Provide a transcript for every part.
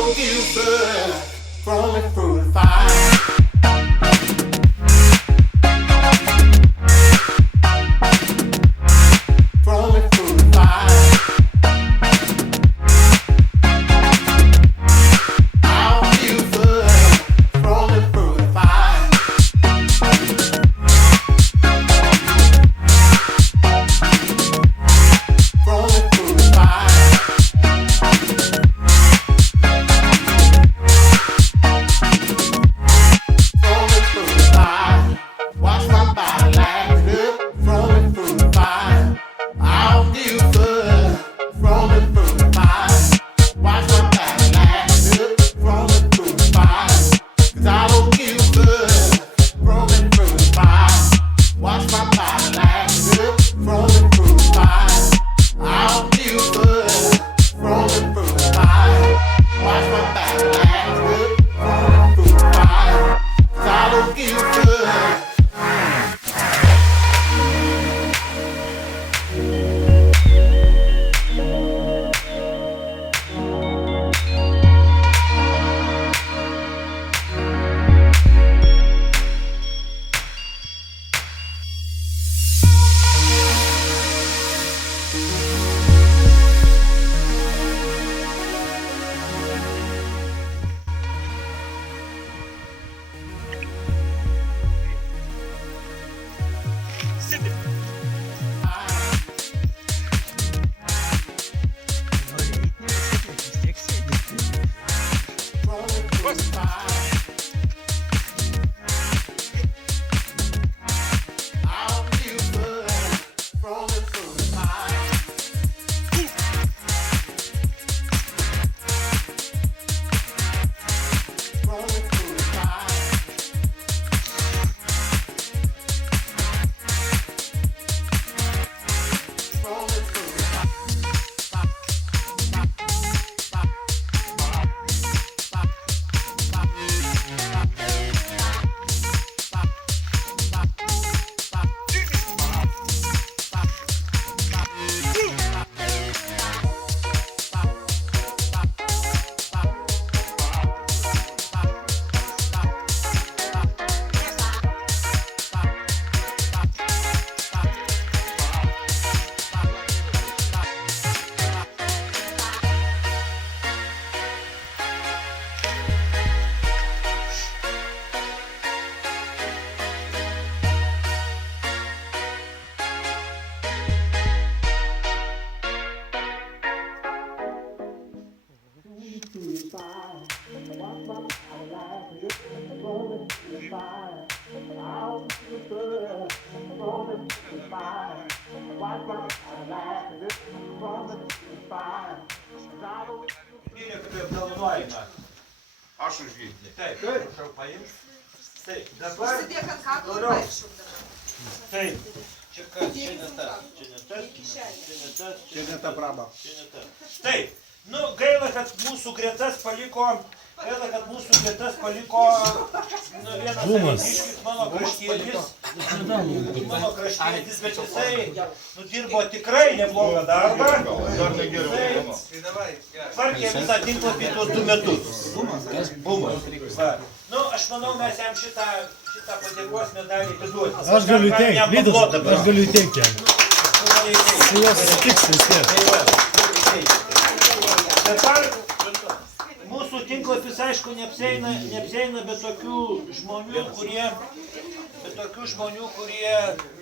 don't give up from it through the fire. Aš už jį. Taip, prašau paimti. Taip, dabar... Susidėk ant kaklo ir vaikščiok dabar. Taip. Čia kas? Čia ne tas. Čia ne tas. Čia ne tas. Čia ne ta praba. Čia ne tas. Taip. Nu, gaila, kad mūsų gretas paliko... Gaila, kad mūsų gretas paliko... Nu, vienas alytiškis mano kraštietis. Mano kraštietis, bet jisai... Nu, dirbo tikrai neblogą darbą. Dar negeriau. Tvarkė visą tinklapį tuos 2 metus. Bumas. Nu, aš manau, mes jam šitą padėkos medalį atiduoti. Aš galiu teikti jam. Su juos sutiks visi. Dabar mūsų tinklapis, aišku, neapsieina be tokių žmonių, kurie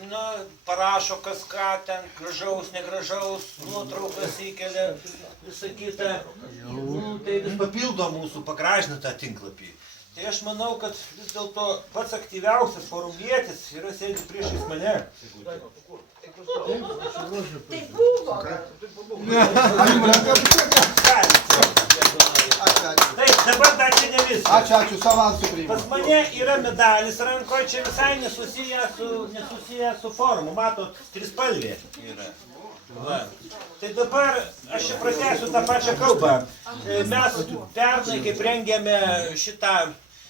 nu, parašo kas ką ten, gražaus, negražaus, nuotraukas įkelia, visą kitą. Nu, tai vis papildo mūsų, pagražina tą tinklapį. Tai aš manau, kad vis dėlto pats aktyviausias forumietis yra sėdi priešais mane. Tai buvo. Taip, dabar dar čia ne viskas. Ačiū, savansų priimu. Pas mane yra medalis rankoje, čia visai nesusijęs su forumu. Matot, trispalvė yra. Va. Tai dabar aš čia pratęsiu tą pačią kalbą. Mes pernai,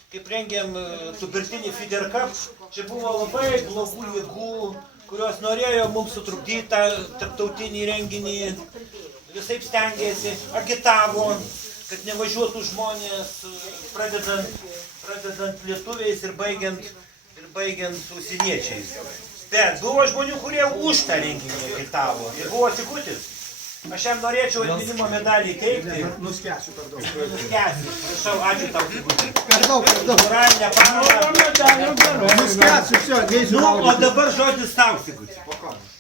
kaip rengėm sutartinį Feeder Cup, čia buvo labai blogų jėgų, kurios norėjo mums sutrukdyti tą tarptautinį renginį, visaip stengėsi, agitavo, kad nevažiuotų žmonės, pradedant lietuviais ir baigiant užsieniečiais. Bet buvo žmonių, kurie už tą renginį agitavo ir buvo Sigutis. Aš jam norėčiau atminimo medalį teikti. Nuskęsiu per daug. Nuskęsiu. Prašau, ačiū tau, Sigutis. Per daug. Moralinę paramą. Nuskęsiu, все, neįsiu. Nu, o dabar žodis tau, Sigutis.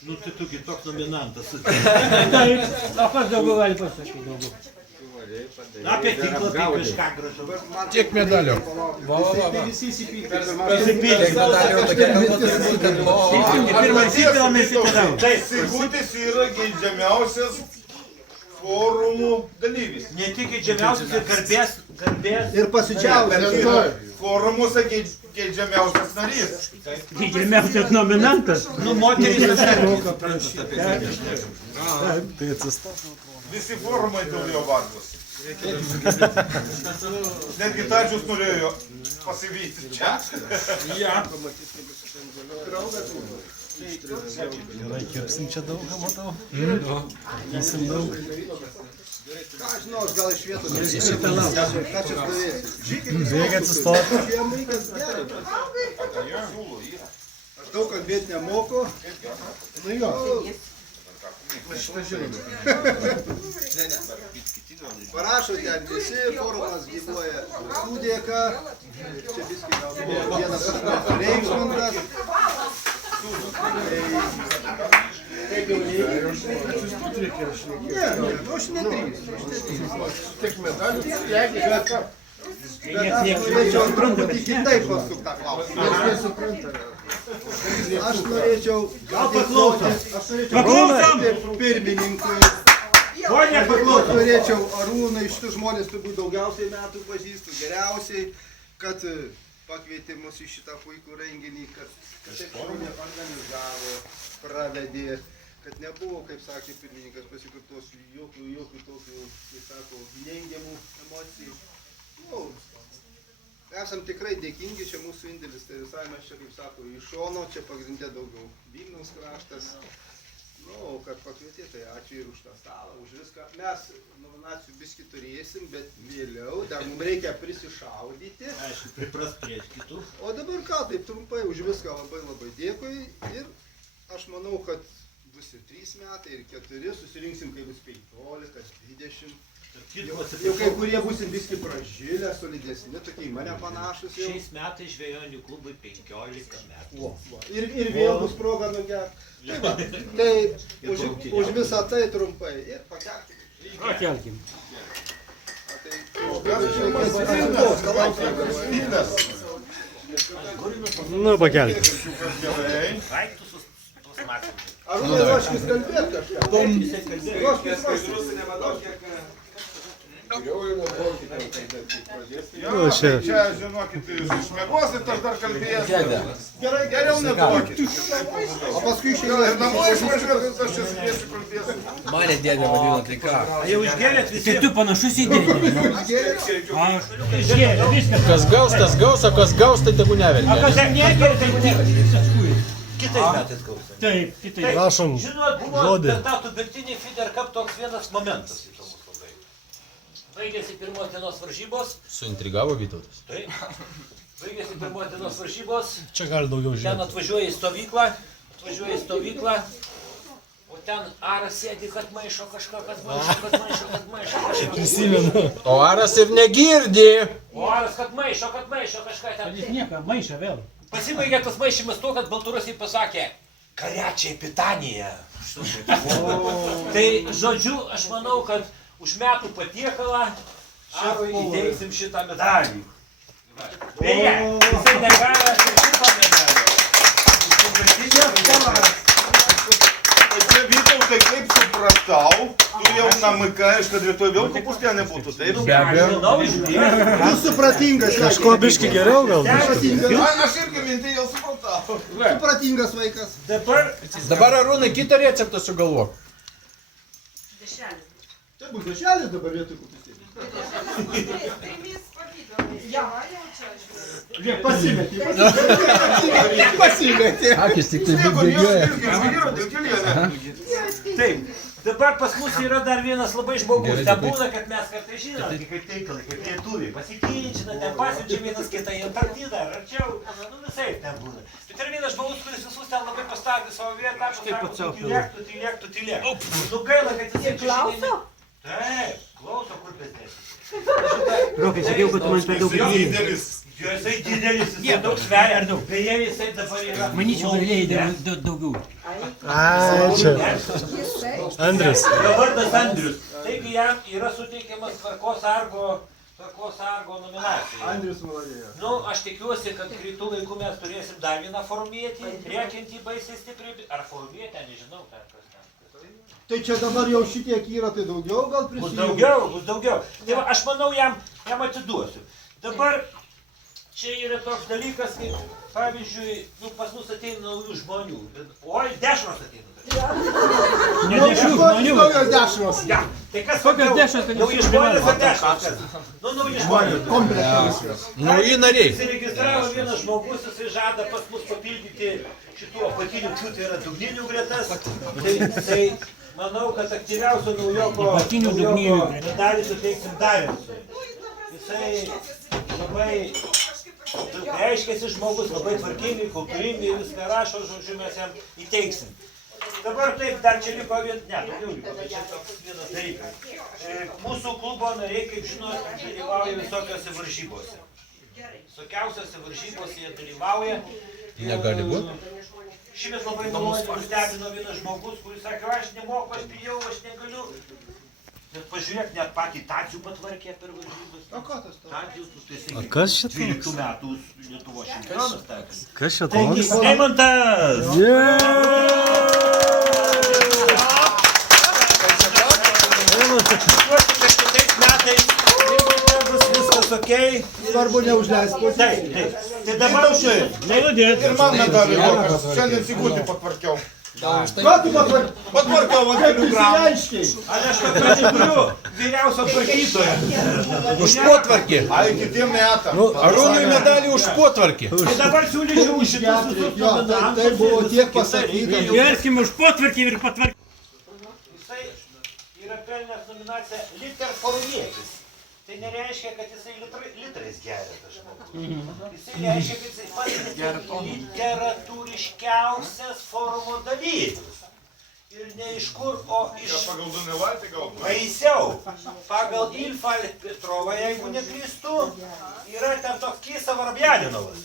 Nu, tai tu toks nominantas. Taip, o kas daugiau gali pasakyti daugiau? Apie tinklapį kažką gražu. Tiek medalių. Visi įsipykti. Pirmą sykį mes įpėdavome. Taip, Sigutis yra geidžiamiausias forumų dalyvis. ne tik įdžiamiausias ir garbės. Ir pasidžiaugiam. Forumuose geidžiamiausias narys. Didžiamiausias nominantas. Nu, moteris Visi forumai dėl jo vardos. Netgi Tadžius norėjo pasivyti čia. Gerai, kirpsim čia daug, matau. Kirpsim daug. Ką žinau, aš gal iš vietos nesipėlau. Ką čia stovėsi? Reikia atsistoti. Jiem vaikas gerai. Aš daug kalbėti nemoku. Nu jo. Mes šitą žinome. Parašo ten visi, forumas gyvuoja visų dėka. Čia viskai gal buvo vienas reikšmingas. Taip jau ne, nu aš nedrįsiu. Tik medalius legia, bet ką? Bet aš norėčiau truputį kitaip pasuk tą klausimą. Aš norėčiau padėkoti pirmininkui. Norėčiau Arūnai, šitų žmonės turbūt daugiausiai metų pažįstu, geriausiai, kad pakvietė mus į šitą puikų renginį, kad taip žmonė organizavo, pravedė, kad nebuvo, kaip sakė pirmininkas, pasikartosiu, jokių tokių, kaip sako, neigiamų emocijų. Nu, esam tikrai dėkingi, čia mūsų indėlis, tai visai mes čia, kaip sako, iš šono, čia pagrindė daugiau Vilniaus kraštas. Nu, kad pakvietė, tai ačiū ir už tą stalą, už viską. Mes nominacijų biskį turėsim, bet vėliau dar mums reikia prisišaudyti. Aišku, pripras prie kitų. O dabar ką, taip trumpai, už viską labai dėkui. Ir aš manau, kad bus ir 3 metai, ir 4, susirinksim, kai bus 15, 20. Jau kai kurie būsim biskį pražylę, solidesni, tokie į mane panašus jau. Šiais metais žvejonių klubui 15 metų. Ir vėl bus proga nugerti. Tai už visą tai trumpai ir pakelkime. Pakelkim. Nu, pakelkim. Raiktų sus matymus. Arūnai, ruoškis kalbėti kažką. Ruoškis. Nu, Čia, žinokit, jūs išmiegosit, aš dar kalbėsiu. Gerai, geriau neduokit. O paskui išėjau ir namo išvažiuosit, aš čia sėdėsiu kalbėsiu. Mane dėdė vadino, tai ką? Jau išgėlėt visi? Tai tu panašus į dėdį. Aš išgėlė, viskas. Kas gaus, tas gaus, o kas gaus, tai tegu O neverkia. kas negėlė, tai tik. Kitais metais gausia. Taip, kitai. Prašom, Žinot, buvo žodį. per tą tubertinį Fider Cup toks vienas momentas įdomus labai. Baigėsi pirmos dienos varžybos. Suintrigavo Vytautas. Taip. Baigėsi pirmos dienos varžybos. Čia gali daugiau Ten žiūrėti. atvažiuoja į stovyklą. O ten Aras sėdi, kad maišo kažką, kad maišo kažką. Prisimenu. O Aras ir negirdi. O Aras, kad maišo kažką ten. Jis nieko, maišą vėl. Pasibaigė tas maišymas tuo, kad Baltarusiai pasakė Kariačiai Pitanija. Tai žodžiu, aš manau, kad už metų patiekalą Arui įteiksim šitą medalį. Beje, jisai negavė šito medalio. Čia Vytautai, kaip supratau, tu jau namikaiš, kad rytoj vėl kopūstė nebūtų, taip? Be abejo. Žinau, išdėlė. Jūs supratingas, Kažko biški geriau gal? Aš irgi mintį jau supratau. Supratingas vaikas. Dabar Arūnai kitą receptą sugalvok. Dešrelis. Tai bus dešrelis dabar vietoj kopūstė. Trimis pavydo. Žiūrėk, pasimetė. Akis tik tai bėgioja. Taip, dabar pas mus yra dar vienas labai žmogus. Ten būna, kad mes kartais žinome, kaip teikalai, kaip lietuviai, pasikinčina, ten pasiunčia vienas kitą į Antarktidą, ar arčiau, nu visai ten būna. Bet yra vienas žmogus, kuris visus ten labai pastatė savo vietą, sako, tylėk. Nu gaila, kad jis Klauso? Taip, klauso, kur besnėsi. Rokai, sakiau, kad tu man per daug įdėjai. Jisai didelis, jisai daug sveria. Beje, jisai dabar yra... Manyčiau, galėjai daugiau. Ai, čia. Andrius. Jo vardas Andrius. Taigi jam yra suteikiamas tvarkos sargo nominacija. Andrius malonėjo. Nu, aš tikiuosi, kad greitų laikų mes turėsim dar vieną forumietį, rėkiantį baisiai stipriai. Ar forumietę, nežinau, ten kas ten. Tai čia dabar jau šitiek yra, tai daugiau gal Bus prisijungia? daugiau. Tai va, aš manau, jam atiduosiu. Dabar čia yra toks dalykas, kaip, pavyzdžiui, nu, pas mus ateina naujų žmonių. Oi, dešros ateina. Nu, daugiau dešros. Ja, tai kas Kokios labiau? dešros, tai Nauji žmonės ar dešros? Nu, nauji žmonės. Komplektas. Nauji nariai. Įsiregistravo vienas žmogus, jisai žada pas mus papildyti šitų apatinių, tai yra dugninių gretas. Tai manau, kad aktyviausio naujoko medalį suteiksim Dariusui. Jisai labai reiškiasi žmogus, labai tvarkingai, kultūringai, viską rašo, žodžiu, mes jam įteiksim. Dabar taip, dar čia liko daugiau liko, bet čia toks vienas dalykas. Mūsų klubo nariai, kaip žinot, dalyvauja visokiose varžybose. Visokiausiose varžybose jie dalyvauja. Negali būti. Šįmet labai maloniai nustebino vienas žmogus, kuris sakė, aš nemoku, aš bijau, aš negaliu. Bet pažiūrėk, net patį Tadzių patvarkė per varžybas. O ką tas tau? Tadzius, tai O kas čia 12 metų Lietuvos čempionas takas. Kas čia Taigi, toks? Eimantas! Tikiuosi, kad kitais metais bus viskas okei. Svarbu neužleisti. Taip. Tai dabar Ir man medalį duokas. Šiandien Sigutį patvarkiau. Ką tu patvarkiai? Patvarkiau ant Kaip kelių gramų. išsiaiškiai? aš turiu vyriausio tvarkytoją. Už potvarkį. Ai, kitiem metam. Nu, Arūnui medalį už potvarkį. Tai dabar siūlyčiau už šitus visus Jo, tai buvo tiek pasakyta. Gerskim už potvarkį ir patvarkį. Jisai yra pelnęs nominaciją Liter forumietis. Tai nereiškia, kad jisai litrais geria tas žmogus. Jisai reiškia, kad jisai pasiekė literatūriškiausias forumo dalyvius. Ir ne iš kur, o iš Pagal Donelaitį gal. baisiau. Pagal Ilfą Petrovą, jeigu neklystu, yra ten toks Kysa Varabjaninovas.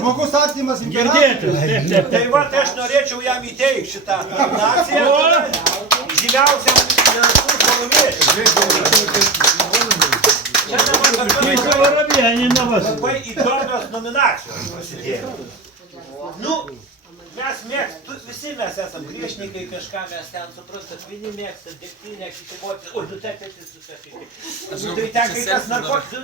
Žmogus artimas imperatorius. Tai va, tai aš norėčiau jam įteikti šitą nominaciją. Žymiausiam lietuvių forumiečiui. Čia dabar labai įdomios nominacijos prasidėjo. Nu, visi mes esam griežnikai, kažką mes ten suprantat, vieni mėgsta degtinę, kiti motis, oi, nu tai ten kai kas narkotikų,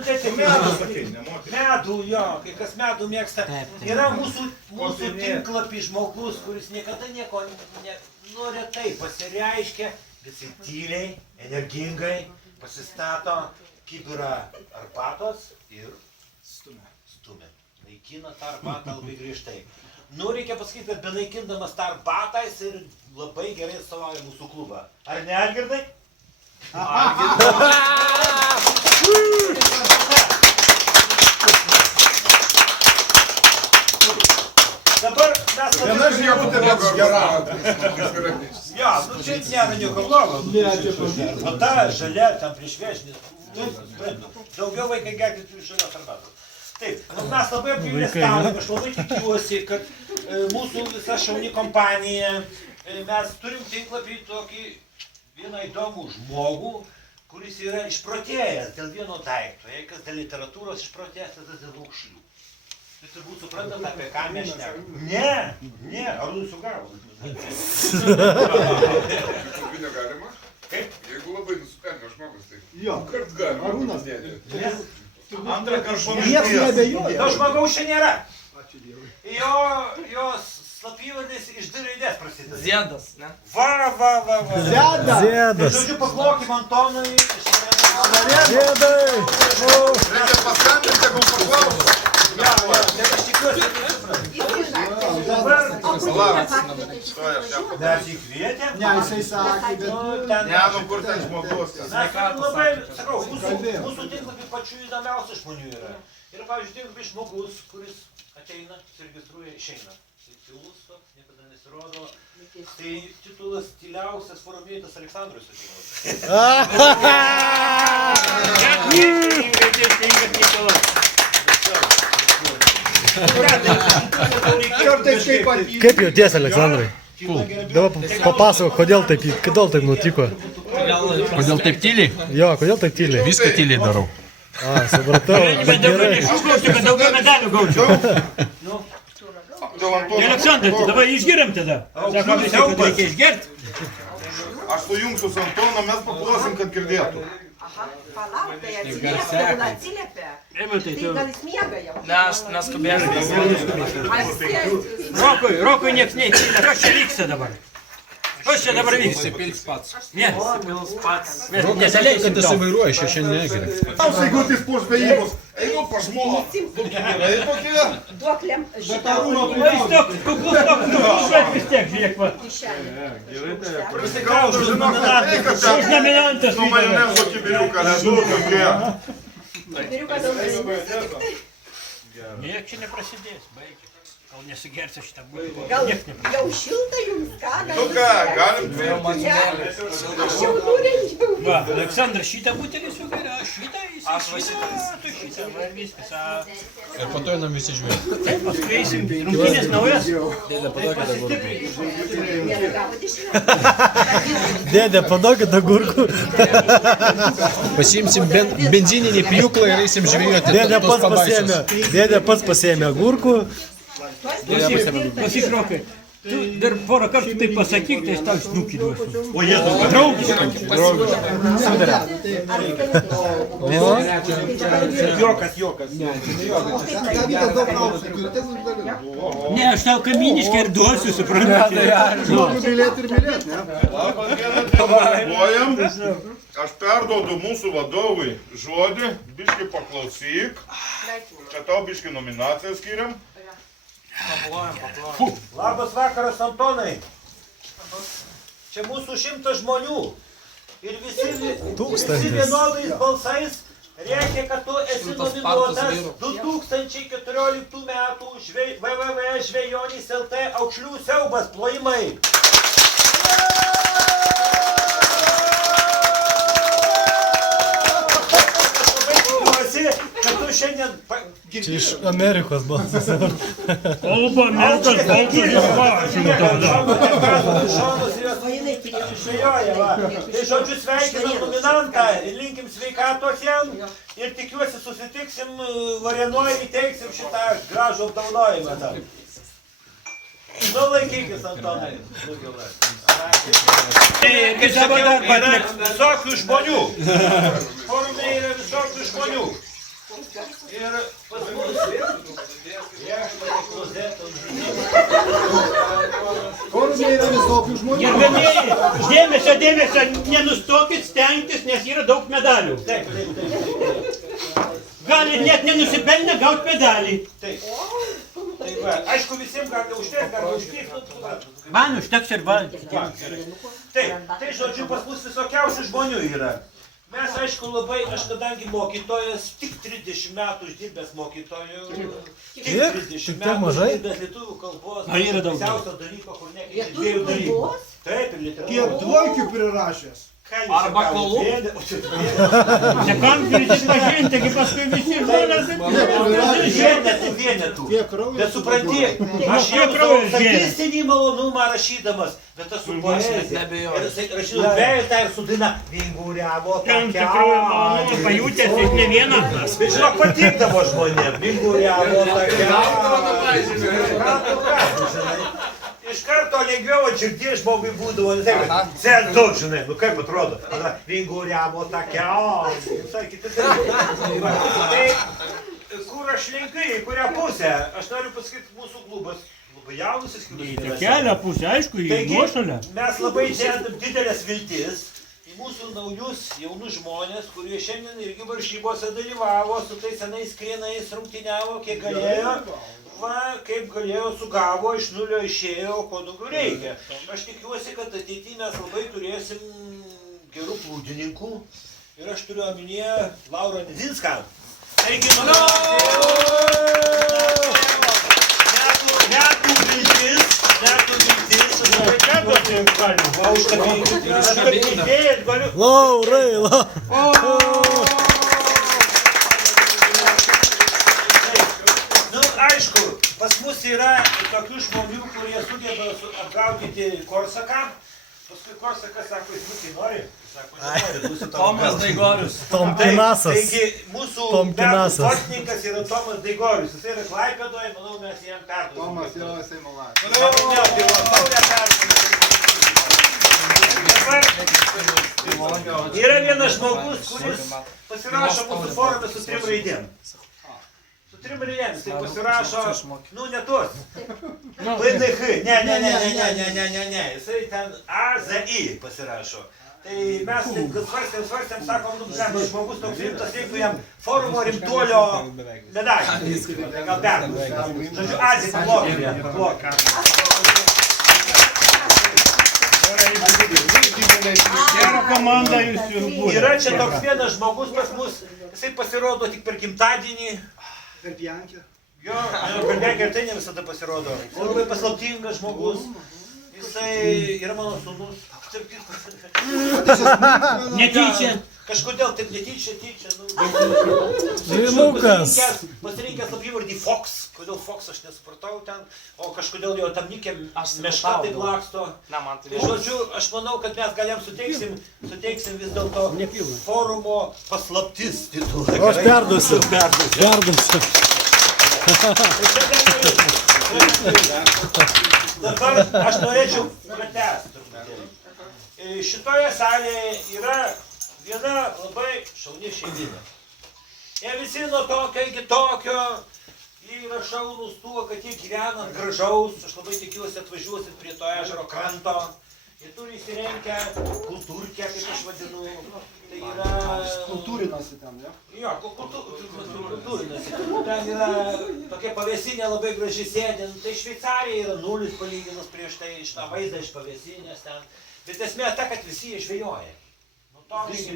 medų, jo, kai kas medų mėgsta. Yra mūsų tinklapį žmogus, kuris niekada nieko, retai pasireiškia, bet jis tyliai, energingai pasistato kibirą arbatos ir stumia. Naikina tą arbatą labai griežtai. Nu, reikia pasakyti, kad benaikindamas tą arbatą jis ir labai gerai atstovauja mūsų klubą. Ar ne, Algirdai? Dabar mes Viena žiemutė toks gera. Jo, nu čia nėra nieko blogo. O ta žalia, tam priešvešnis. Daugiau vaikai gerti turi žalios arbatos. Taip, mes labai apgailestaujame, aš labai tikiuosi, kad mūsų visa šauni kompanija, mes turim tinklapį tokį vieną įdomų žmogų, kuris yra išprotėjęs dėl vieno daikto. Jei kas dėl literatūros išprotėjęs, tada dėl aukšlių. Tai turbūt suprantate, apie ką mes šnekame. Ne, Arūnui sugavo. Negalima? Kaip? Jeigu labai nusipelnė žmogus, tai Jo, kart galima. Arūnas. Antrą kartą Niekas neabejoja. To žmogaus čia nėra. Jo slapyvardis iš D raidės prasideda. Ziedas, ne? Va. Zeda. Tai žodžiu, paklokim Antonui. Dėdai! Reikia paskambinti, tegul paklauso. Mes jį kvietėm. Ne, jisai sakė, bet... Ne, nu kur ten žmogus. Labai, sakau, mūsų tinklapį pačių įdomiausių žmonių yra. Ir, pavyzdžiui, tinklapį žmogus, kuris ateina, registruoja, išeina. Tai tylus toks, niekada nesirodo. Tai titulas tyliausias forumėtas Aleksandrui Sutikovas. Kaip jauties, Aleksandrai? Dabar papasakok, kodėl taip nutiko. Kodėl taip tyliai? Jo, kodėl taip tyliai? Viską tyliai darau. Supratau, bet gerai. Šūkausiu, kad daugiau medalių gaučiau. Aleksandrai, tai dabar išgeriam tada. Sako visi, kad reikia išgerti. Aš sujungsiu su Antonu, mes paklausim, kad girdėtų. Aha, palauk, tai atsiliepia. Tai gal jis miega jau. Neskubėk. Rokui nieks neįsiliepia. Kas čia vyksta dabar? Kas čia dabar vyksta? Ne. Nesaleis, kad esi vairuoja, šiandien negeri. Jeigu jis po žvejybos, einu pa žmoną. Einu tokie. Duoklėm šitą O jis toks, kuklus toks, bet vis tiek, žiūrėk, va. Prisigaudžiu, žinok, tai kad Už ten nominantas. su majonezo kibiriuką, nežinau tokie. Niek čia neprasidės, baigit. Gal nesigersi šitą būdą. Gal jau šilta jums, ką? Nu ką, galim tvirtinti. Aš jau nurengiau. Va, Aleksandras šitą butelį sugeria, šitą, jis šitą, tu šitą, va ir viskas. Ir po to einam visi žvėjai. Taip, paskui eisim, rungtynės naujas. Dėdė, padokit agurkų. Pasiimsim benzininį pjūklą ir eisim žvėjoti. Dėdė pats pasiėmė agurkų. Klausyk, Rokai, tu dar porą kartų tai pasakyk, tai aš tau snukį duosiu. O jėzu, draugiškai. Jokas. Ne, aš tau kaminiškai ir duosiu, suprantate. Mylėt ir mylėt, ne? Pagalvojam, aš perduodu mūsų vadovui žodį, biški paklausyk, čia tau biški nominaciją skiriam. Labas vakaras, Antonai. Čia mūsų 100 žmonių. Ir visi vienodais balsais reikia, kad tu esi nominuotas 2014 metų WWW žvejonys LT aukšlių siaubas plojimai. Kad tu šiandien Čia iš Amerikos balsas. Kalba, Amerikos Tai žodžiu sveikinam nominantą ir linkim sveikatos jam ir tikiuosi susitiksim Varėnoje, įteiksim šitą gražų apdovanojimą. Nu laikykis, Antonai. Kaip sakiau, yra visokių žmonių. Forume yra visokių žmonių. Ir pas mus Forume yra visokių žmonių. Gerbėmėjai, dėmesio, nenustokit stengtis, nes yra daug medalių. Gali net nenusipelnę gauti medalį. Taip. Tai va, aišku, visiems gali užteks, gali užteks. Man užteks ir va. Taip, tai žodžiu, pas mus visokiausių žmonių yra. Mes, aišku, labai, aš kadangi mokytojas, tik 30 metų išdirbęs mokytojų, tik 30 metų išdirbęs lietuvių kalbos, baisiausio dalyko, kur nekeičia dviejų dalykų. Taip, ir literatūros. Kiek dvojkių prirašęs? Arba kalų. Čia kam prisipažinti, kai paskui visi žmonės... Vienetų. Bet supranti, aš jau statistinį malonumą rašydamas, bet aš su poezija. Ir rašydų beitą ir su daina vinguriavo Tam tikrųjų malonumą pajutęs, jis ne vieną. Bet žinok, patikdavo žmonėm. Vinguriavo Iš karto lengviau atširties žmogui būdavo, sen daug, žinai, nu kaip atrodo, vinguriavo takiau, visai kiti dalykai. Tai, kur aš linkai, į kurią pusę, aš noriu pasakyti, mūsų klubas labai jaunas įskirtas. Į kelią pusę, aišku, į nuošalę. Mes labai dedam didelės viltis į mūsų naujus jaunus žmonės, kurie šiandien irgi varžybose dalyvavo, su tais senais krienais rungtyniavo, kiek galėjo, va, kaip galėjo, sugavo, iš nulio išėjo, ko daugiau reikia. Aš tikiuosi, kad ateityje mes labai turėsim gerų plūdininkų ir aš turiu omenyje Laurą Nedzinską. Taigi, metų viltis, Laurai, Nu, aišku, pas mus yra tokių žmonių, kurie sugeba apgaudyti Korsaką. Paskui Korsakas sako, jis būtai nori. Sako, nenori, būsi Tomas Daigorius. Tomkinasas. Taigi, mūsų metų sportininkas yra Tomas Daigorius. Jis yra Klaipėdoje, manau, mes jam perduosime. Tomas jau Seimo Latvijos. Yra vienas žmogus, kuris pasirašo mūsų forume su 3 raidėm. Su 3 raidėm, tai pasirašo, nu ne tuos. VDH, ne, jisai ten AZI pasirašo. Tai mes taip svarstėm, sakom, nu, žmogus toks rimtas, reiktų jam forumo rimtuolio medalį. Gal perduos. Žodžiu, AZI pablokė. Gera komanda jūs jau būtų. Yra čia toks vienas žmogus pas mus, jisai pasirodo tik per gimtadienį. Per Piankę. Jo, per Piankę ir tai ne visada pasirodo. Jis labai paslaptingas žmogus. Jisai yra mano sūnus. Netyčia. Kažkodėl taip netyčia, Linukas. Pasirinkęs slapyvardį Fox. Kodėl Fox aš nesupratau ten, o kažkodėl jo tam nikė meška taip laksto. Tai žodžiu, aš manau, kad mes gal jam suteiksim vis dėlto forumo paslaptis titulą. Aš perduosiu. Dabar aš norėčiau pratęsti truputėlį. Šitoje salėje yra viena labai šauni šeimyna. Jie visi nuo tokio iki tokio, jie yra šaunus tuo, kad jie gyvena ant gražaus, aš labai tikiuosi atvažiuosit prie to ežero kranto. Jie turi įsirenkę kultūrkę, kaip aš vadinu. Tai yra... Kultūrinasi ten, ne? Jo, kultūrinasi. Ten yra tokia pavėsinė labai graži sėdint. Tai Šveicarija yra 0 palyginus prieš tai iš tą vaizdą iš pavėsinės ten. Bet esmė ta, kad visi jie žvejoja. Visi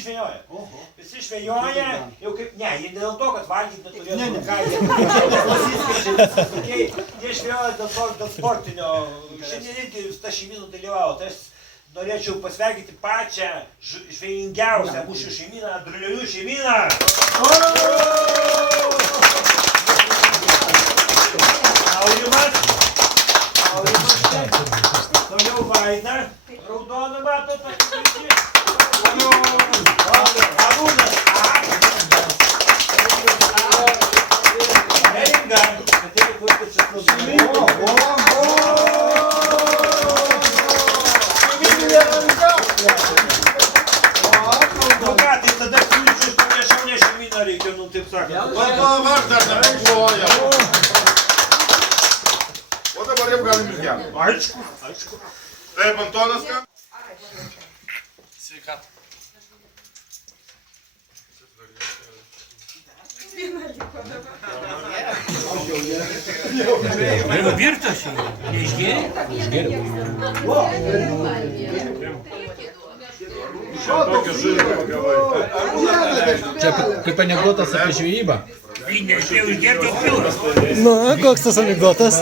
žvejoja. Visi žvejoja, jau kaip, ne, jie dėl to, kad valgyti neturėtų ką jie žvejoja dėl sportinio. Šiandien irgi tą šeimyną dalyvavo. Tai aš norėčiau pasveikinti pačią žvejingiausią mūsų šeimyną, Drulionių šeimyną. Aurimas. Toliau Vaida. Raudoną mato pasikeiti. Arūnas. Neringa. Atėjo kur tai tada siūlyčiau tokia šaunė šeimyną reikia, nu taip sakant. Vardas nebežuoja. O dabar jau galim išgerti. Aišku. Taip, Antonas ką? Sveikatą. Jau virtas šiandien. Neišgėrė? Čia kaip anekdotas apie žvejybą. Nespėjau išgerti, o pilnas. Nu, koks tas anekdotas?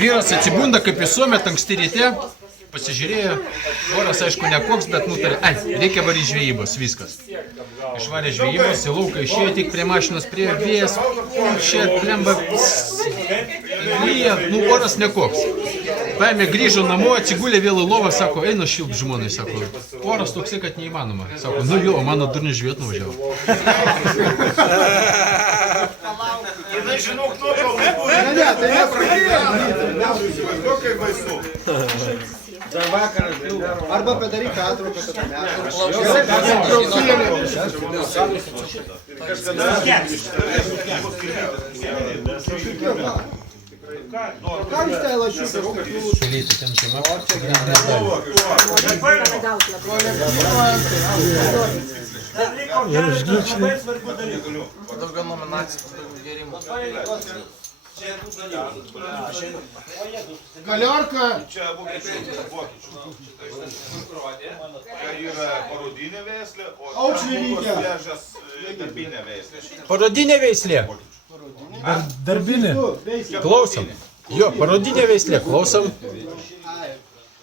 Vyras atsibunda kaip visuomet anksti ryte, pasižiūrėjo, oras aišku nekoks, bet nutarė, reikia varyti žvejybos, viskas. Išvarė žvejybos, į lauką išėjo, tik prie mašinos prie vėjas, čia plemba, lyja, nu oras nekoks. Paėmė, grįžo namo, atsigulė vėl į lovą, sako, einu šilp žmonai, sako, oras toksai, kad neįmanoma. Sako, nu jo, mano durnius žvejot nuvažiavo. Jinai žinok, nuo to laikų. Ne, tai nepradėjo. Nesusivaizduok, kaip baisu. Arba padaryk pertrauką, tada Ką jūs tai lašiukas? Daugiau nominacijų, daugiau gėrimų. Galiorka. Čia vokiečių. Čia yra parodinė veislė, o vežas darbinė veislė. Parodinė veislė. Darbinė. Klausom. Jo, parodinė veislė, klausom.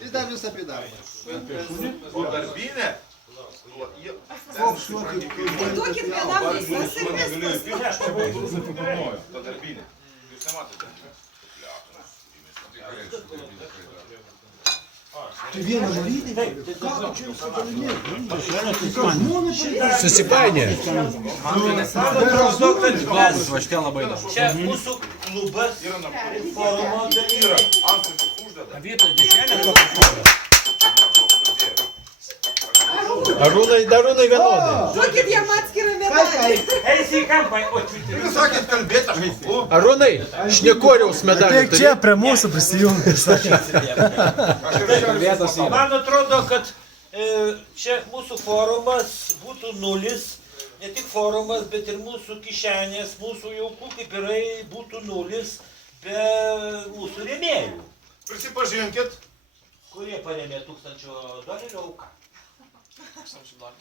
Jis dar vis apie darbą. O darbinė? Duokit vienam visas ir viskas. Ta darbinė. Jūs nematote? Tu vieną žalytį? Ką tu čia sudarinėt? Susipainė. Vašte labai daug. Čia mūsų klubas forumo dalyviai. Antras uždeda. Vytas dešelė kokios. Arūnai vienodai. Duokit jam atskirą medalį. Eisi į kampą, o čiūtį. Jūs sakėt kalbėti, aš kalbu. Arūnai, šnekoriaus medalį Tik čia prie mūsų prisijungti. Man atrodo, kad čia mūsų forumas būtų nulis. Ne tik forumas, bet ir mūsų kišenės, mūsų jaukų kipirai būtų nulis be mūsų rėmėjų. Prisipažinkit. Kurie paremė $1000 auką.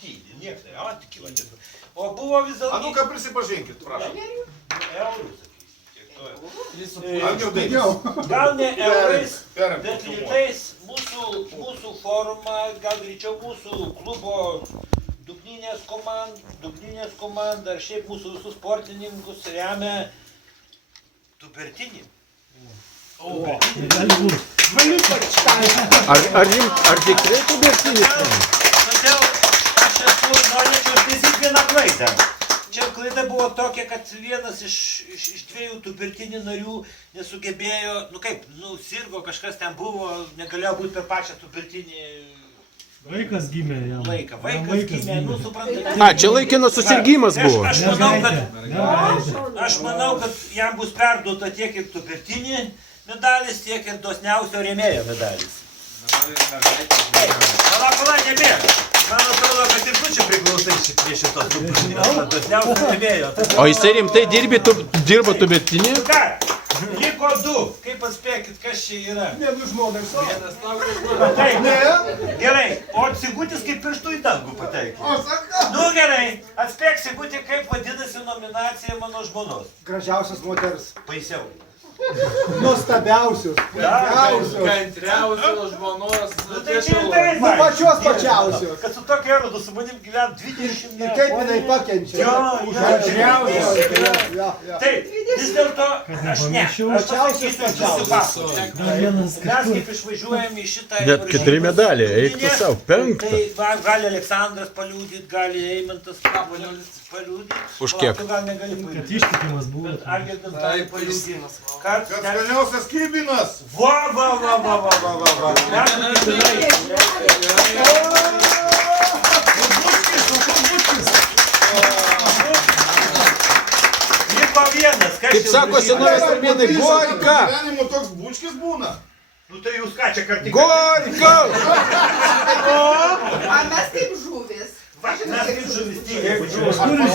Tyli, nieks ne, o tik įvadės. O buvo vis A dėlto... nu ką prisipažinkit, prašau. Eurų, Algirdai. gal ne eurais, Perim. bet litais mūsų forumą, gal greičiau mūsų klubo Dublinės komanda, ar šiaip mūsų visus sportininkus remia Tubertinį. Ar tikrai Tubertinis? Todėl aš norėčiau ištaisyti vieną klaidą. Čia klaida buvo tokia, kad vienas iš dviejų Tubertinį narių nesugebėjo, sirgo, kažkas ten buvo, negalėjo būti per pačią Tubertinį Vaikas gimė jam. laiką. Vaikas gimė, suprantate. A, čia laikinas susirgymas buvo. Aš manau, kad jam bus perduota tiek ir Tubertinį medalis, tiek ir dosniausio rėmėjo medalis. Pala, nebėra. Man atrodo, kad ir tu čia priklausai prie šitos dosniausio rėmėjo. O jisai rimtai dirba Tubertinį? Ką? Liko 2. Kaip atspėkit, kas čia yra? Ne, du žmonės. Taip, gerai. O Sigutis kaip pirštų į dangų pateikė. O, saka. Nu gerai. Atspėk Sigutį, kaip vadinasi nominacija mano žmonos. Gražiausias moters. Baisiau. Nuostabiausios. Puikiausios. Kantriausios žmonos. Nu tai čia ir tai. Nu, pačios pačiausios. Kad su tokia erodu su manim gyvent 20 metų. Ir kaip jinai pakenčia. Jo. Jo. Taip, vis dėlto aš ne. Aš pasakysiu jūsų paslaptį. Mes kaip išvažiuojam į šitą... Net 4 medaliai, eik tu sau, 5. Tai gali Aleksandras paliūdyti, gali Eimantas paliūdyti. Už kiek? Tu gal negali Kad paliūdyti. ištikimas buvo. Bet Algirdas gali paliūdyti. Kas skaniausias kibinas? Va. Liko vienas, kas Kaip sako senovės armėnai, Gorka! Gyvenimo toks bučkis būna. Nu tai jūs ką čia kartu? Gorka! A mes kaip žuvis. Mes kaip žuvis tyliai. Kur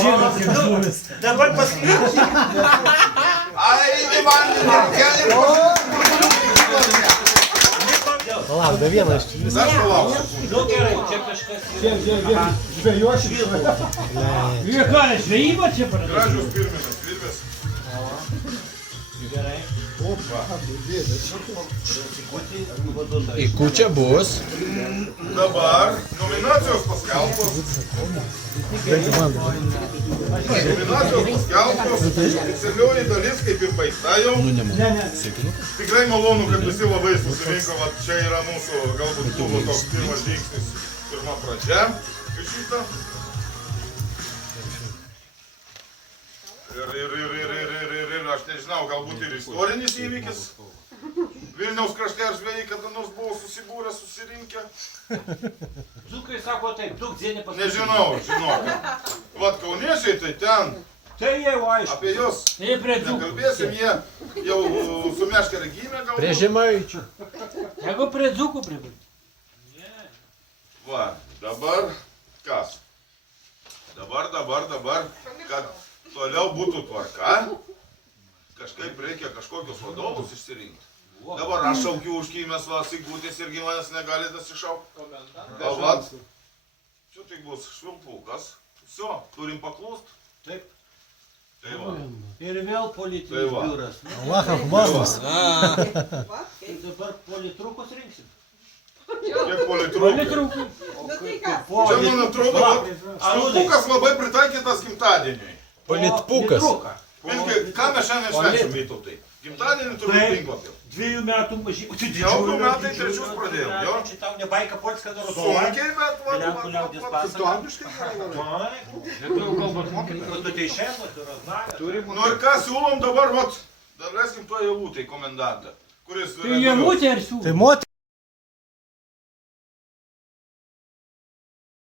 žiedas kaip žuvis? Dabar paskaitysiu. Ai, į vandenį, keliam. Palauk, da vieną iš vis. Aš palauksiu. Nu gerai, čia kažkas. Žvejoši. Ką, žvejyba čia pradėjo? Gražios pirminas, virvės. Gerai. Į kučią bus. Dabar nominacijos paskelbtos. Nominacijos paskelbtos. Oficialioji dalis kaip ir baigta jau. Tikrai malonu, kad visi labai susirinko. Vat čia yra mūsų galbūt klubo toks pirmas žingsnis, pirma pradžia iš šito. Ir aš nežinau, galbūt ir istorinis įvykis. Vilniaus krašte ar žvejai kada nors buvo susibūrę, susirinkę. Dzūkai sako taip, daug dzienį pasakyti. Nežinau, žinokit. Vat kauniečiai tai ten Tai jau aišku. Apie juos Tai prie dzūkų. nekalbėsim, jie jau su meškere gimė gal. Prie žemaičių. Jeigu prie dzūkų pribūti. Va, dabar kas? Dabar, kad toliau būtų tvarka, kažkaip reikia kažkokius vadovus išsirinkti. Dabar aš šaukiu užkymės, va, Sigutės irgi manęs negali dasišaukti. Galvat, čia tai bus švilpukas. Viso, turim paklust. Taip. Tai va. Ir vėl Tai politinis va. biuras. Allah Akbaras. Tai dabar politrukus rinksim. Kiek politrukų. Politrukų. Čia man atrodo, švilpukas labai pritaikytas gimtadieniui. Politpukas. Vilki, ką mes šiandien švenčiam, Vytautai? Gimtadienį turbūt tinklapį. 2 metų mažy. Jau 2 metai trečius pradėjom, jo? Čia tau ne baika polska Sunkiai, bet va. Lenkų liaudės pasaka. Tu angliškai gerai. Lietuvių kalbos mokymas. Tu tai šiandien, tu raznavė. Nu ir ką siūlom dabar, vat, dar leiskim to Javutei komendantą, kuris... Tai jie mūtė ar siūlė? Tai moteris.